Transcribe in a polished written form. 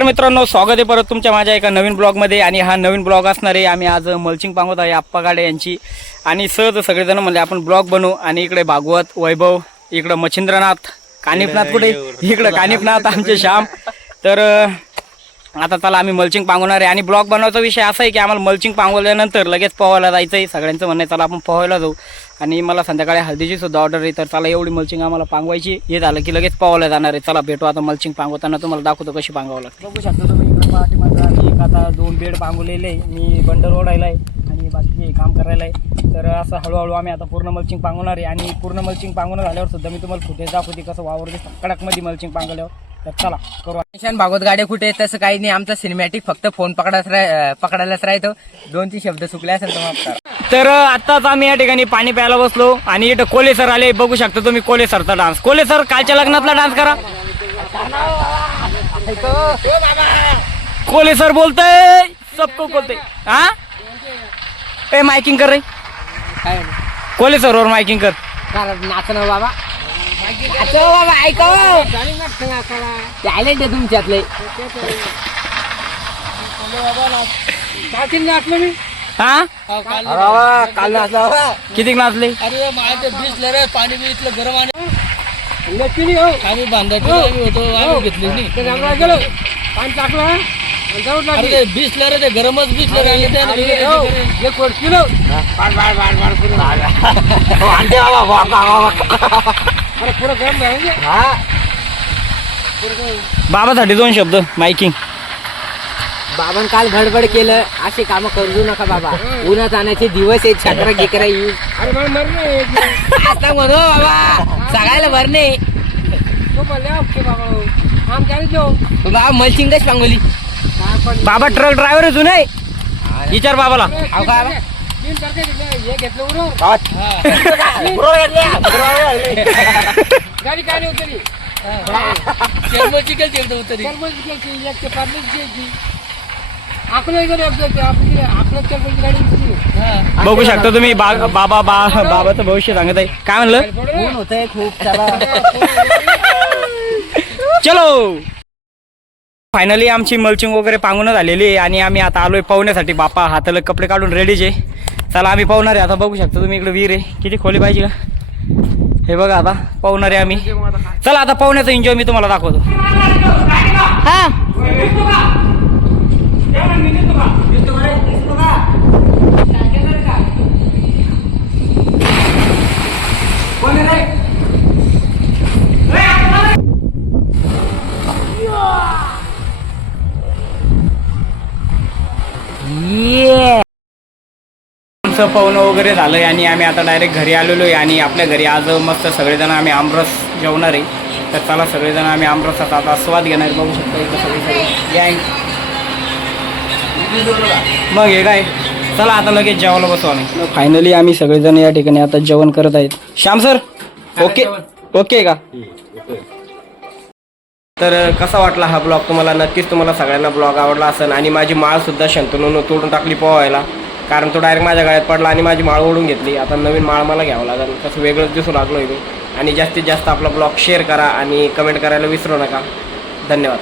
तर मित्रांनो, स्वागत आहे परत तुमच्या माझ्या एका नवीन ब्लॉगमध्ये. आणि हा नवीन ब्लॉग असणार आहे. आम्ही आज मल्चिंग पांगवत आहे आप्पा गाडे यांची. आणि सहज सगळेजण म्हणले आपण ब्लॉग बनवू. आणि इकडे भागवत, वैभव, इकडं मच्छिंद्रनाथ, कानिफनाथ, कुठे इकडं कानिफनाथ, आमचे श्याम. तर आता चला आम्ही मल्चिंग पांगवणार आहे. आणि ब्लॉग बनवायचा विषय असा आहे की आम्हाला मल्चिंग पांगवल्यानंतर लगेच पोहायला जायचं आहे. सगळ्यांचं म्हणणं आहे चला आपण पोहायला जाऊ. आणि मला संध्याकाळी हळदीची सुद्धा ऑर्डर आहे. तर चला एवढी मल्चिंग आम्हाला पांगवायची. हे झालं की लगेच पोहायला जाणार आहे. चला भेटू आता मल्चिंग पांगवताना. तुम्हाला दाखवतो कशी पांगवावं लागतं. बघू शकता तुम्ही इकडे पाठीमागं आम्ही एक आता 2 बेड पांगवलेले आहे. मी बंडल ओढायला आहे आणि बाकीचे काम करायला आहे. तर असं हळूहळू आम्ही आता पूर्ण मल्चिंग पांगवणार आहे. आणि पूर्ण मल्चिंग पांगवणं झाल्यावर सुद्धा मी तुम्हाला फुटेज दाखवते कसं वावर दिसतं कडकमध्ये मल्चिंग पांगवल्यावर. तर चला करू. निशान भागवत गाड्या कुठे तसं काही नाही. आमचा सिनेमॅटिक फक्त फोन पकडायलाच राहतो. 2-3 शब्द चुकले असेल तर माफ करा. तर आत्ताच आम्ही या ठिकाणी पाणी प्यायला बसलो. आणि इथं कोले सर आले. बघू शकता तुम्ही कोले सरचा डान्स. कोले सर कालच्या लग्नातला डान्स करा. कोले सर बोलतय सबको बोलते. हा ए माइकिंग कर रे. कोले सर और माइकिंग कर. नाचणं बाबा बाबा ऐका टॅलेंट आहे तुमच्यातले. हा काल नाचला किती नाचले. अरे माझे भिजलं रे पाणी बिजलं गरम आम्ही बांधायचो होतो आम्ही घेतली नाही. पाणी टाकलं अरे भिजलं रे ते गरमच भिजलं बाबासाठी 2 शब्द माइकिंग. बाबान काल गडबड केलं. असे काम करू नका बाबा. उन्हात आणायचे दिवस आहेत. छत्रा गिकरा येऊ आता म्हणू बाबा सगळ्याला भरणे. बाबा मल्चिंग कशी पांगवली. बाबा ट्रक ड्रायव्हर आहे जुने. विचार बाबाला. गाडी काय होती बघू शकता तुम्ही. बाबाचं भविष्य सांगत आहे. काय म्हणलं. ऊन होतंय खूप. चलो फायनली आमची मल्चिंग वगैरे पांगवणं झालेली आहे. आणि आम्ही आता आलोय पाहुण्यासाठी. बापा हाताला कपडे काढून रेडीच आहे. चला आम्ही पाहुणार आहे आता. बघू शकता तुम्ही इकडे विहीर आहे. किती खोली पाहिजे का हे बघा. आता पाहुणार आहे आम्ही. चला आता पाहुण्याचा एन्जॉय मी तुम्हाला दाखवतो. हा आमचं पाहुणं वगैरे झालंय. आणि आम्ही आता डायरेक्ट घरी आलेलो आहे. आणि आपल्या घरी आज मस्त सगळेजण आम्ही आमरस जेवणार आहे. तर चला सगळेजण आम्ही आमरसाचा आता स्वाद घेणार. बघू शकता इथं सगळे मग हे काय. चला आता लगेच जेवायला बसू आम्ही. फायनली आम्ही सगळेजण या ठिकाणी आता जेवण करत आहेत. श्याम सर ओके ओके का. तर कसा वाटला हा ब्लॉग तुम्हाला. नक्कीच तुम्हाला सगळ्यांना ब्लॉग आवडला असेल. आणि माझी माळसुद्धा शंतनूनं तोडून टाकली पोहायला. कारण तो डायरेक्ट माझ्या गळ्यात पडला आणि माझी माळ ओढून घेतली. आता नवीन माळ मला घ्यावं लागेल. कसं वेगळंच दिसू लागलो आहे मी. आणि जास्तीत जास्त आपला ब्लॉग शेअर करा आणि कमेंट करायला विसरू नका. धन्यवाद.